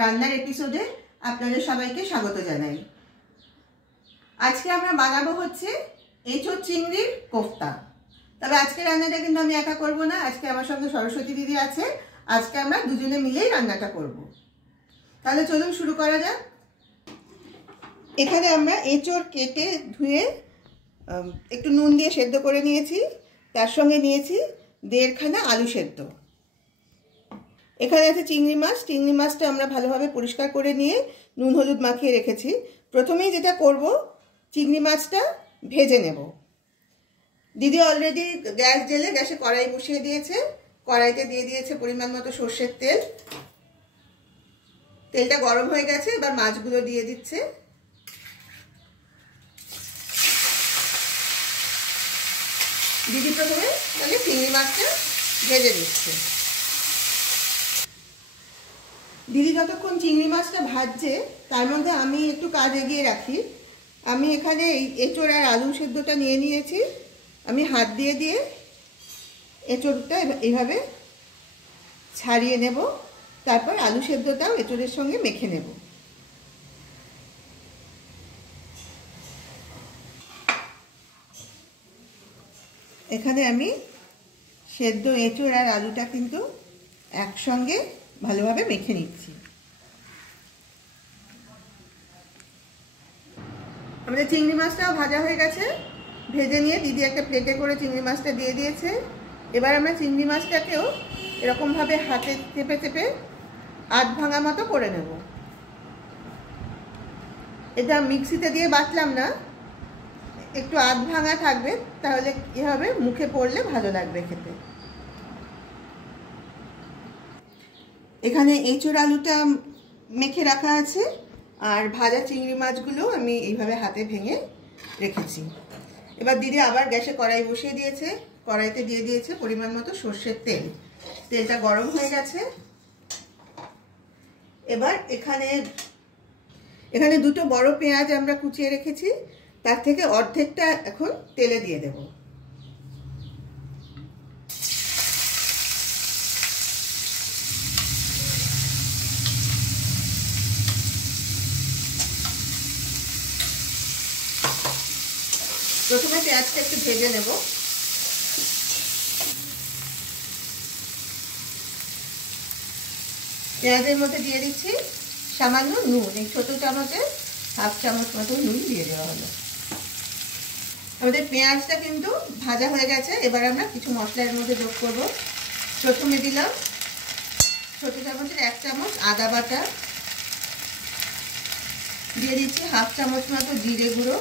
রান্নার এপিসোডে আপনাদের সবাইকে স্বাগত জানাই। আজকে আমরা বানাবো হচ্ছে এঁচোড় চিংড়ির কোফতা। তবে আজকে রান্নাটা কিন্তু আমি একা করব না, আজকে আমার সঙ্গে সরস্বতী দিদি আছে। আজকে আমরা দুজনে মিলেই রান্নাটা করব। তাহলে চলুন শুরু করা যাক। এখানে আমরা এঁচোড় কেটে ধুয়ে একটু নুন দিয়ে সেদ্ধ করে নিয়েছি, তার সঙ্গে নিয়েছি 1.5 খানা আলু সেদ্ধ। এখানে আছে চিংড়ি মাছ। চিংড়ি মাছটা আমরা ভালোভাবে পরিষ্কার করে নিয়ে নুন হলুদ মাখিয়ে রেখেছি। প্রথমেই যেটা করব, চিংড়ি মাছটা ভেজে নেব। দিদি অলরেডি গ্যাস জ্বেলে গ্যাসে কড়াই বসিয়ে দিয়েছে। কড়াইতে দিয়ে দিয়েছে পরিমাণ মতো সর্ষের তেল। তেলটা গরম হয়ে গেছে, এবার মাছগুলো দিয়ে দিচ্ছে। দিদি প্রথমে তাহলে চিংড়ি মাছটা ভেজে দিচ্ছে। দিদি যতক্ষণ চিংড়ি মাছটা ভাজছে তার মধ্যে আমি একটু কাজ এগিয়ে রাখি। আমি এখানে এঁচোড় আর আলু সেদ্ধটা নিয়ে নিয়েছি। আমি হাত দিয়ে দিয়ে এঁচোড়টা এইভাবে ছাড়িয়ে নেব, তারপর আলু সেদ্ধটাও এঁচোড়ের সঙ্গে মেখে নেব। এখানে আমি সেদ্ধ এঁচোড় আর আলুটা কিন্তু একসঙ্গে ভালোভাবে মেখে নিচ্ছি। আমাদের চিংড়ি মাছটাও ভাজা হয়ে গেছে। ভেজে নিয়ে দিদি একটা প্লেটে করে চিংড়ি মাছটা দিয়ে দিয়েছে। এবার আমরা চিংড়ি মাছটাকেও এরকমভাবে হাতে চেপে চেপে আধ ভাঙা মতো করে নেব। এটা মিক্সিতে দিয়ে বাটলাম না, একটু আধ ভাঙা থাকবে, তাহলে কি হবে, মুখে পড়লে ভালো লাগবে খেতে। এখানে এঁচোড় আলুটা মেখে রাখা আছে, আর ভাজা চিংড়ি মাছগুলো আমি এইভাবে হাতে ভেঙে রেখেছি। এবার দিদি আবার গ্যাসে কড়াই বসিয়ে দিয়েছে। কড়াইতে দিয়ে দিয়েছে পরিমাণ মতো সর্ষের তেল। তেলটা গরম হয়ে গেছে। এবার এখানে দুটো বড় পেঁয়াজ আমরা কুচিয়ে রেখেছি, তার থেকে অর্ধেকটা এখন তেলে দিয়ে দেব। প্রথমে পেঁয়াজটা একটু ভেজে নেব। পেঁয়াজের মধ্যে দিয়ে দিচ্ছি সামান্য নুন। এই ছোট চামচে 1/2 চামচ মতো নুন দিয়ে দেওয়া হলো। আমাদের পেঁয়াজটা কিন্তু ভাজা হয়ে গেছে। এবার আমরা কিছু মশলা এর মধ্যে যোগ করব। প্রথমে দিলাম ছোট চামচের 1 চামচ আদা বাটা, দিয়ে দিচ্ছি 1/2 চামচ মতো জিরে গুঁড়ো,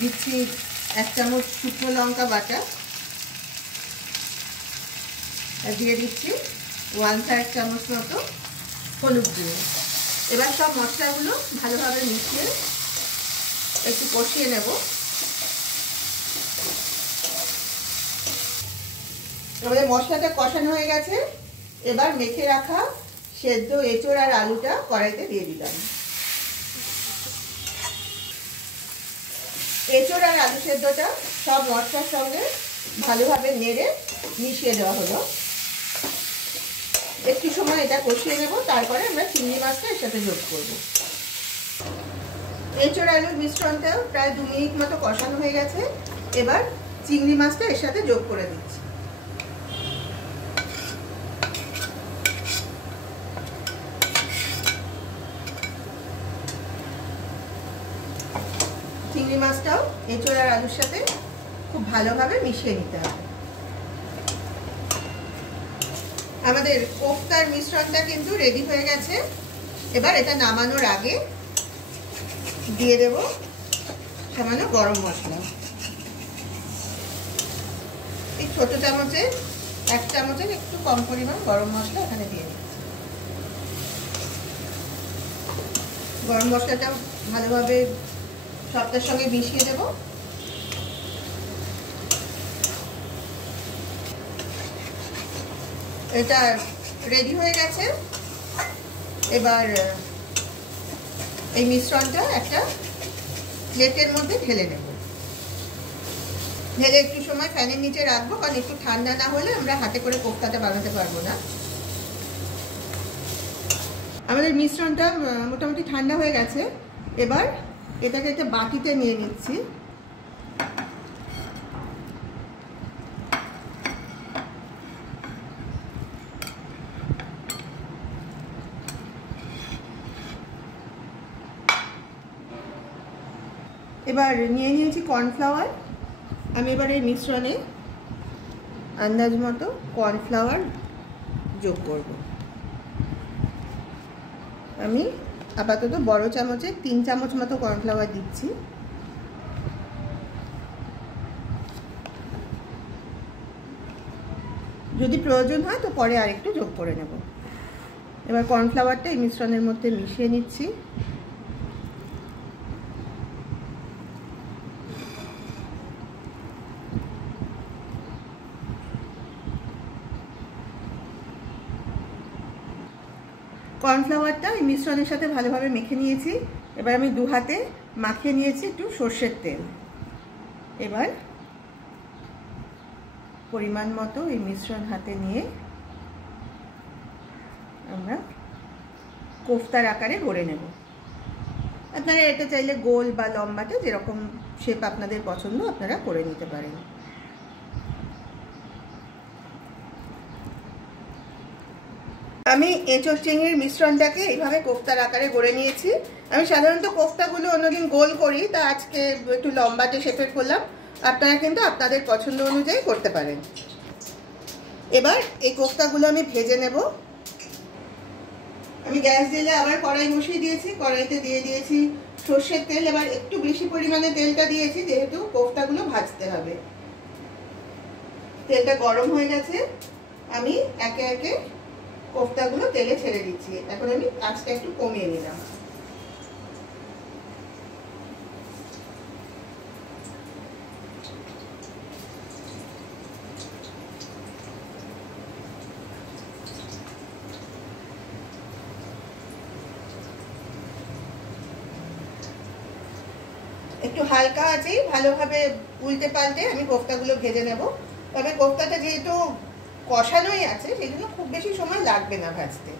দিচ্ছি 1 চামচ শুকনো লঙ্কা বাটা, আর দিয়ে দিচ্ছি 1/3 চামচ মতো হলুদ গুঁড়ো। এবার সব মশলাগুলো ভালোভাবে মিশিয়ে একটু কষিয়ে নেব। আমাদের মশলাটা কষানো হয়ে গেছে। এবার মেখে রাখা সেদ্ধ এঁচোড় আর আলুটা কড়াইতে দিয়ে দিলাম। এঁচোড় আর আলু সেদ্ধটা সব মশলার সঙ্গে ভালোভাবে নেড়ে মিশিয়ে দেওয়া হলো। একটু সময় এটা কষিয়ে নেব, তারপরে আমরা চিংড়ি মাছটা এর সাথে যোগ করব। এঁচোড় আলুর মিশ্রণটা প্রায় 2 মিনিট মতো কষানো হয়ে গেছে। এবার চিংড়ি মাছটা এর সাথে যোগ করে দিচ্ছি। চিংড়ি মাছটাও এঁচোড় আর আলুর সাথে খুব ভালোভাবে মিশিয়ে নিতে হবে। আমাদের কোফতার মিশ্রণটা কিন্তু রেডি হয়ে গেছে। এবার এটা নামানোর আগে দিয়ে দেব সামান্য গরম মশলা। এই ছোট চামচে 1 চামচের একটু কম পরিমাণ গরম মশলা এখানে দিয়ে দিচ্ছি। গরম মশলাটা ভালোভাবে সবটার সঙ্গে মিশিয়ে দেব। এটা রেডি হয়ে গেছে। এবার এই মিশ্রণটা একটা প্লেটের মধ্যে ঢেলে নেব। ঢেলে একটু সময় ফ্যানের নিচে রাখবো, কারণ একটু ঠান্ডা না হলে আমরা হাতে করে কোফতাটা বানাতে পারবো না। আমাদের মিশ্রণটা মোটামুটি ঠান্ডা হয়ে গেছে। এবার এটাকে একটা বাটিতে নিয়ে নিচ্ছি। এবার নিয়ে নিয়েছি কর্নফ্লাওয়ার। আমি এবার এই মিশ্রণে আন্দাজ মতো কর্নফ্লাওয়ার যোগ করব। আমি আপাতত বড় চামচে 3 চামচ মতো কর্নফ্লাওয়ার দিচ্ছি। যদি প্রয়োজন হয় তো পরে আরেকটু যোগ করে নেব। এবার কর্নফ্লাওয়ারটা এই মিশ্রণের মধ্যে মিশিয়ে নিচ্ছি। কর্নফ্লাওয়ারটা এই মিশ্রণের সাথে ভালোভাবে মেখে নিয়েছি। এবার আমি 2 হাতে মাখিয়ে নিয়েছি একটু সর্ষের তেল। এবার পরিমাণ মতো এই মিশ্রণ হাতে নিয়ে আমরা কোফতার আকারে গড়ে নেব। আপনারা এটা চাইলে গোল বা লম্বাটে যেরকম শেপ আপনাদের পছন্দ আপনারা করে নিতে পারেন। আমি এঁচোড় চিংড়ির মিশ্রণটাকে এইভাবে কোফতার আকারে গড়ে নিয়েছি। আমি সাধারণত কোফতাগুলো অন্যদিন গোল করি, তা আজকে একটু লম্বাটে শেপের করলাম। আপনারা কিন্তু আপনাদের পছন্দ অনুযায়ী করতে পারেন। এবার এই কোফতাগুলো আমি ভেজে নেব। আমি গ্যাস জেলে আবার কড়াই বসিয়ে দিয়েছি। কড়াইতে দিয়ে দিয়েছি সর্ষের তেল। এবার একটু বেশি পরিমাণে তেলটা দিয়েছি, যেহেতু কোফতাগুলো ভাজতে হবে। তেলটা গরম হয়ে গেছে। আমি একে একে কোফতাগুলো তেলে ছেড়ে দিচ্ছি। এখন আমি আঁচটা একটু কমিয়ে নিলাম। একটু হালকা আছেই ভালোভাবে উল্টে পাল্টে আমি কোফতাগুলো ভেজে নেব। তবে কোফতাটা যেহেতু কষানোই আছে সেই জন্য খুব বেশি সময় লাগবে না ভাজতে।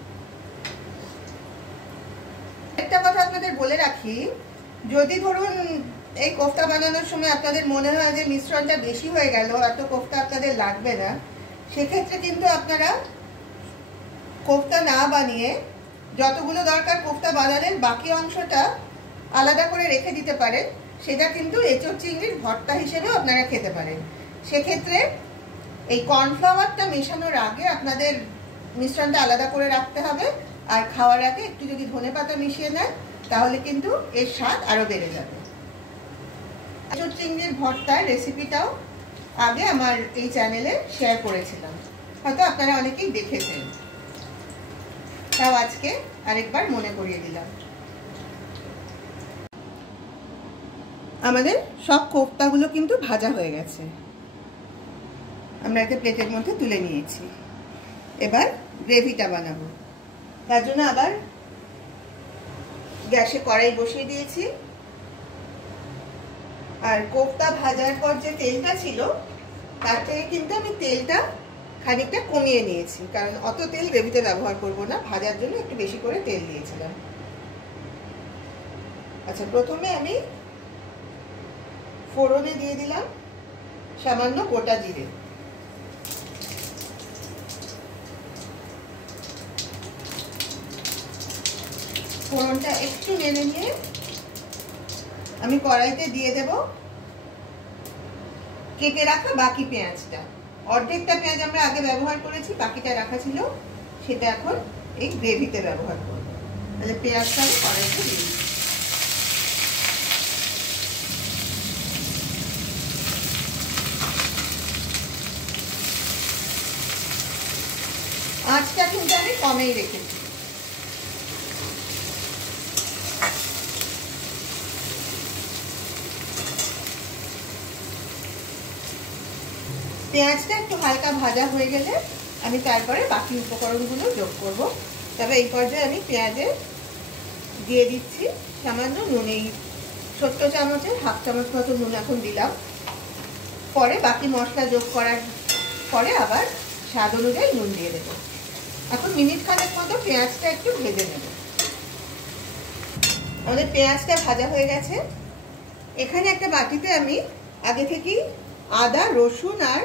একটা কথা আপনাদের বলে রাখি, যদি ধরুন এই কোফতা বানানোর সময় আপনাদের মনে হয় যে মিশ্রণটা বেশি হয়ে গেল, এত কোফতা আপনাদের লাগবে না, সেক্ষেত্রে কিন্তু আপনারা কোফতা না বানিয়ে যতগুলো দরকার কোফতা বানালেন বাকি অংশটা আলাদা করে রেখে দিতে পারেন। সেটা কিন্তু এঁচোড় চিংড়ির ভর্তা হিসেবেও আপনারা খেতে পারেন। সেক্ষেত্রে এই কর্নফ্লাওয়ারটা মেশানোর আগে আপনাদের মিশ্রণটা আলাদা করে রাখতে হবে, আর খাওয়ার আগে একটু যদি ধনেপাতা মিশিয়ে নেন তাহলে কিন্তু এর স্বাদ আরও বেড়ে যাবে। এঁচোড় চিংড়ির ভর্তার রেসিপিটাও আগে আমার এই চ্যানেলে শেয়ার করেছিলাম, হয়তো আপনারা অনেকেই দেখেছেন, তাও আজকে আরেকবার মনে করিয়ে দিলাম। আমাদের সব কোফতাগুলো কিন্তু ভাজা হয়ে গেছে। আমরা একটা প্লেটের মধ্যে তুলে নিয়েছি। এবার গ্রেভিটা বানাবো। তার জন্য আবার গ্যাসে কড়াই বসিয়ে দিয়েছি। আর কোফতা ভাজার পর যে তেলটা ছিল তার থেকে কিন্তু আমি তেলটা খানিকটা কমিয়ে নিয়েছি, কারণ অত তেল গ্রেভিতে ব্যবহার করব না, ভাজার জন্য একটু বেশি করে তেল দিয়েছিলাম। আচ্ছা, প্রথমে আমি ফোড়নে দিয়ে দিলাম সামান্য গোটা জিরে। ফোড়নটা একটু নেড়ে নিয়ে আমি কড়াইতে দিয়ে দেব কেটে রাখা বাকি পেঁয়াজটা। অর্ধেকটা পেঁয়াজ আমরা আগে ব্যবহার করেছি, বাকিটা রাখা ছিল, সেটা এখন এই গ্রেভিতে ব্যবহার করব। তাহলে পেঁয়াজটা আমি কড়াইতে দিয়ে দিই। আঁচটা কিন্তু আমি কমেই রেখেছি। পেঁয়াজটা একটু হালকা ভাজা হয়ে গেলে আমি তারপরে বাকি উপকরণগুলো যোগ করব। তবে এই পর্যায়ে আমি পেঁয়াজে দিয়ে দিচ্ছি সামান্য নুন। এই ছোট্ট চামচে 1/2 চামচ মতো নুন এখন দিলাম। পরে বাকি মশলা যোগ করার পরে আবার স্বাদ অনুযায়ী নুন দিয়ে দেবো। এখন মিনিট খানেক মতো পেঁয়াজটা একটু ভেজে নেব। আমাদের পেঁয়াজটা ভাজা হয়ে গেছে। এখানে একটা বাটিতে আমি আগে থেকেই আদা, রসুন আর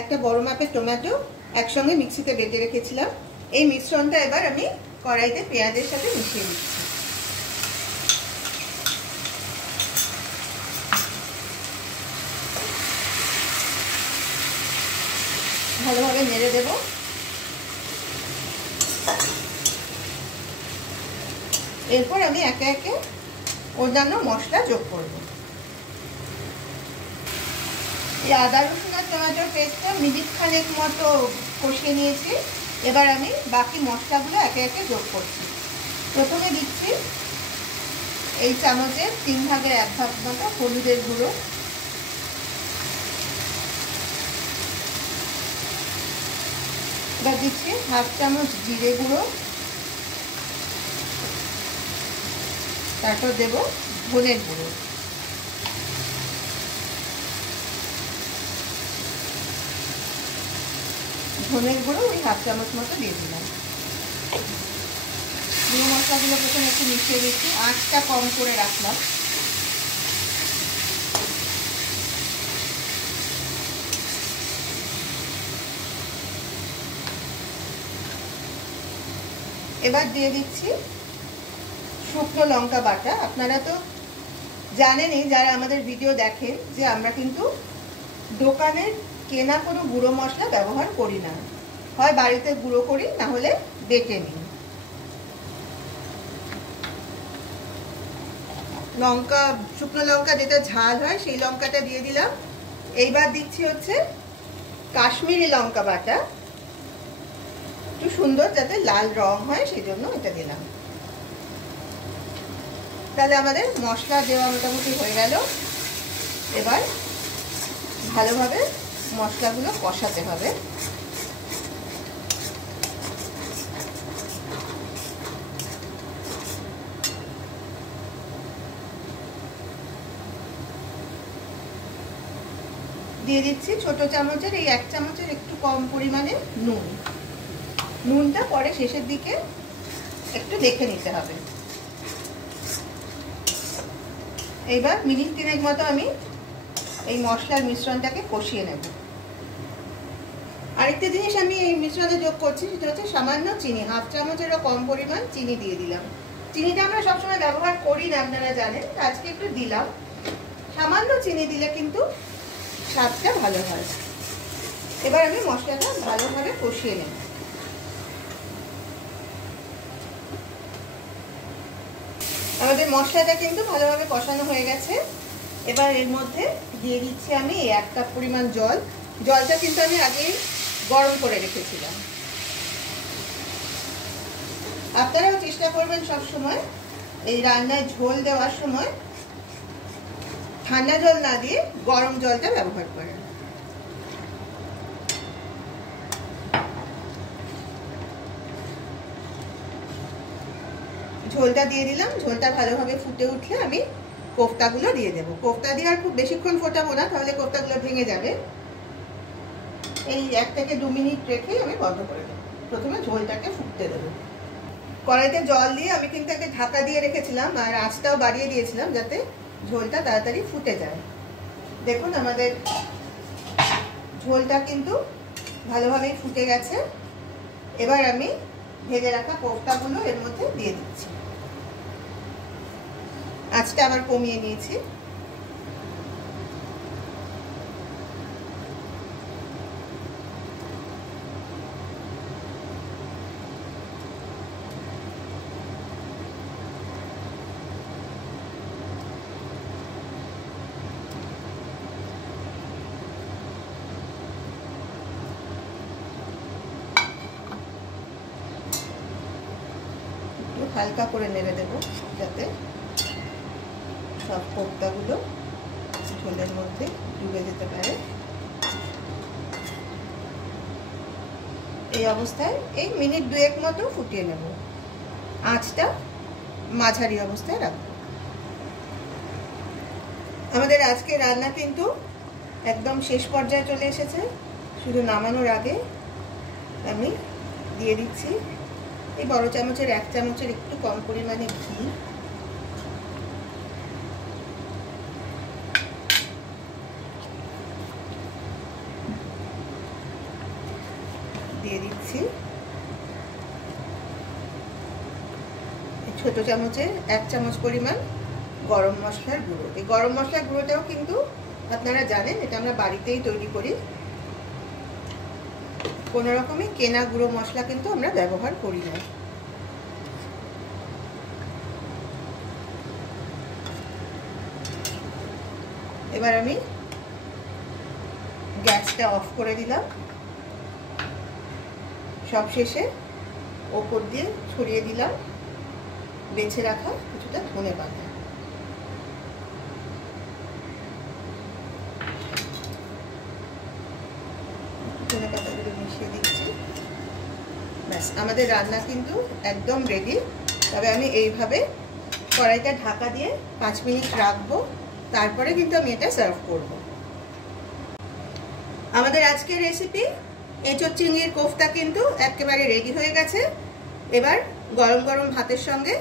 একটা বড় মাপের টমেটো একসঙ্গে মিক্সিতে বেটে রেখেছিলাম। এই মিশ্রণটা এবার আমি কড়াইতে পেঁয়াজের সাথে মিশিয়ে দিচ্ছি। ভালোভাবে নেড়ে দেব। এরপর আমি একে একে অন্যান্য মশলা যোগ করব। এই আদা, রসুন আর টমেটোর পেস্টটা মিনিট খানেক মতো কষিয়ে নিয়েছি। এবার আমি বাকি মশলাগুলো একে একে যোগ করছি। প্রথমে দিচ্ছি এই চামচের 3 ভাগের 1 ভাগ মতো হলুদের গুঁড়ো, এবার দিচ্ছি 1/2 চামচ জিরে গুঁড়ো, তারপর দেব ধনের গুঁড়ো, ধনের গুঁড়ো ওই 1/2 চামচ মতো দিয়ে দিলাম। গুঁড়ো মশলাগুলো প্রথমে একটু মিশিয়ে দিচ্ছি, আঁচটা কম করে রাখলাম। এবার দিয়ে দিচ্ছি শুকনো লঙ্কা বাটা। আপনারা তো জানেনই, যারা আমাদের ভিডিও দেখেন, যে আমরা কিন্তু দোকানের কেনা কোনো গুঁড়ো মশলা ব্যবহার করি না, হয় বাড়িতে গুঁড়ো করি, না হলে বেটে নিই। লঙ্কা, শুকনো লঙ্কা যেটা ঝাল হয় সেই লঙ্কাটা দিয়ে দিলাম। এইবার দিচ্ছি হচ্ছে কাশ্মীরি লঙ্কা বাটা, একটু সুন্দর যাতে লাল রং হয় সেই জন্য এটা দিলাম। তাহলে আমাদের মশলা দেওয়া মোটামুটি হয়ে গেল। এবার ভালোভাবে মশলাগুলো কষাতে হবে। দিয়ে দিচ্ছি ছোট চামচের এই 1 চামচের একটু কম পরিমাণে নুন। নুনটা পরে শেষের দিকে একটু দেখে নিতে হবে। এইবার মিনিট 3 মতো আমি এই মশলার মিশ্রণটাকে কষিয়ে নেব। আরেকটা জিনিস আমি এই মিশ্রণে যোগ করছি, সেটা হচ্ছে সামান্য চিনি, 1/2 চামচেরও কম পরিমাণ চিনি দিয়ে দিলাম। চিনিটা আমরা সবসময় ব্যবহার করি না, আপনারা জানেন, আজকে একটু দিলাম। সামান্য চিনি দিলে কিন্তু স্বাদটা ভালো হয়। এবার আমি মশলাটা ভালোভাবে কষিয়ে নেব। আমাদের মশলাটা কিন্তু ভালোভাবে কষানো হয়ে গেছে। এবার এর মধ্যে দিয়ে দিচ্ছি আমি 1 কাপ পরিমাণ জল। জলটা কিন্তু আমি আগেই গরম করে রেখেছিলাম। আপনারাও চেষ্টা করবেন সব সময় এই রান্নায় ঝোল দেওয়ার সময় ঠান্ডা জল না দিয়ে গরম জলটা ব্যবহার করেন। ঝোলটা দিয়ে দিলাম। ঝোলটা ভালোভাবে ফুটে উঠলে আমি কোফতাগুলো দিয়ে দেবো। কোফতা দিয়ে আর খুব বেশিক্ষণ ফোটাবো না, তাহলে কোফতাগুলো ভেঙে যাবে। এই 1 থেকে 2 মিনিট রেখে আমি বন্ধ করে দেবো। প্রথমে ঝোলটাকে ফুটতে দেবো। কড়াইতে জল দিয়ে আমি কিন্তু একটা ঢাকা দিয়ে রেখেছিলাম, আর আঁচটাও বাড়িয়ে দিয়েছিলাম যাতে ঝোলটা তাড়াতাড়ি ফুটে যায়। দেখুন আমাদের ঝোলটা কিন্তু ভালোভাবেই ফুটে গেছে। এবার আমি ভেজে রাখা কোফতাগুলো এর মধ্যে দিয়ে দিচ্ছি। আঁচটা আবার কমিয়ে নিয়েছি। হালকা করে নেড়ে দেবো যাতে সব কোফতাগুলো ঝোলের মধ্যে ডুবে যেতে পারে। এই অবস্থায় এই মিনিট 2 মতো ফুটিয়ে নেব। আঁচটা মাঝারি অবস্থায় রাখবো। আমাদের আজকে রান্না কিন্তু একদম শেষ পর্যায়ে চলে এসেছে। শুধু নামানোর আগে আমি দিয়ে দিচ্ছি এই বড় চামচের 1 চামচের একটু কম পরিমাণে ঘি। দিয়ে দিচ্ছি ছোট চামচের 1 চামচ পরিমাণ গরম মশলার গুঁড়ো। এই গরম মশলার গুঁড়োটাও কিন্তু আপনারা জানেন এটা আমরা বাড়িতেই তৈরি করি, কোনো রকমই কেনা গুঁড়ো মশলা কিন্তু আমরা ব্যবহার করি না। এবার আমি গ্যাসটা অফ করে দিলাম। সব শেষে ওপর দিয়ে ছড়িয়ে দিলাম বেছে রাখা কিছুটা ধনে পাতা। ধনে পাতাগুলো মিশিয়ে দিচ্ছি। ব্যাস আমাদের রান্না কিন্তু একদম রেডি। তবে আমি এইভাবে কড়াইটা ঢাকা দিয়ে 5 মিনিট রাখবো, তারপরে কিন্তু আমি এটা সার্ভ করব। আমাদের আজকের রেসিপি এঁচোড় চিংড়ির কোফতা কিন্তু একেবারে রেডি হয়ে গেছে। এবার গরম গরম ভাতের সঙ্গে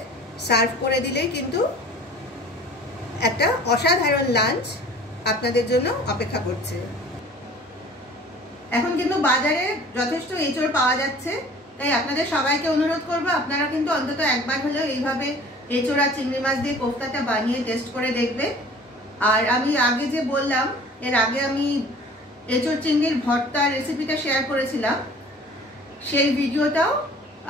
সার্ভ করে দিলেই কিন্তু একটা অসাধারণ লাঞ্চ আপনাদের জন্য অপেক্ষা করছে। এখন কিন্তু বাজারে যথেষ্ট এঁচোড় পাওয়া যাচ্ছে, তাই আপনাদের সবাইকে অনুরোধ করব আপনারা কিন্তু অন্তত একবার হলেও এইভাবে এঁচোড় আর চিংড়ি মাছ দিয়ে কোফতাটা বানিয়ে টেস্ট করে দেখবে। আর আমি আগে যে বললাম, এর আগে আমি এঁচোড় চিংড়ির ভর্তা রেসিপিটা শেয়ার করেছিলাম, সেই ভিডিওটাও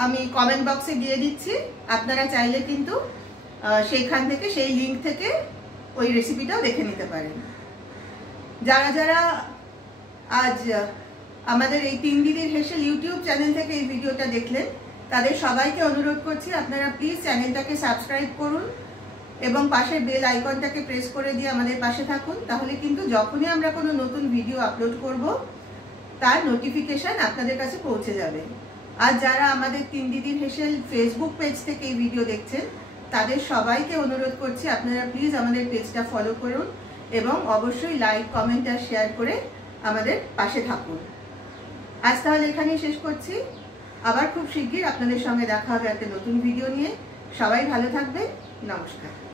আমি কমেন্ট বক্সে দিয়ে দিচ্ছি। আপনারা চাইলে কিন্তু সেইখান থেকে, সেই লিঙ্ক থেকে ওই রেসিপিটাও দেখে নিতে পারেন। যারা যারা আজ আমাদের এই 3 দিদির হেসেল ইউটিউব চ্যানেল থেকে এই ভিডিওটা দেখলেন, তাদের সবাইকে অনুরোধ করছি আপনারা প্লিজ চ্যানেলটাকে সাবস্ক্রাইব করুন এবং পাশের বেল আইকনটাকে প্রেস করে দিয়ে আমাদের পাশে থাকুন। তাহলে কিন্তু যখনই আমরা কোনো নতুন ভিডিও আপলোড করব তার নোটিফিকেশন আপনাদের কাছে পৌঁছে যাবে। আর যারা আমাদের 3 দিদির হেসেল ফেসবুক পেজ থেকে এই ভিডিও দেখছেন, তাদের সবাইকে অনুরোধ করছি আপনারা প্লিজ আমাদের পেজটা ফলো করুন এবং অবশ্যই লাইক, কমেন্ট আর শেয়ার করে আমাদের পাশে থাকুন। আজ তাহলে এখানেই শেষ করছি। আবার খুব শিগগির আপনাদের সঙ্গে দেখা হবে একটা নতুন ভিডিও নিয়ে। সবাই ভালো থাকবেন। নমস্কার।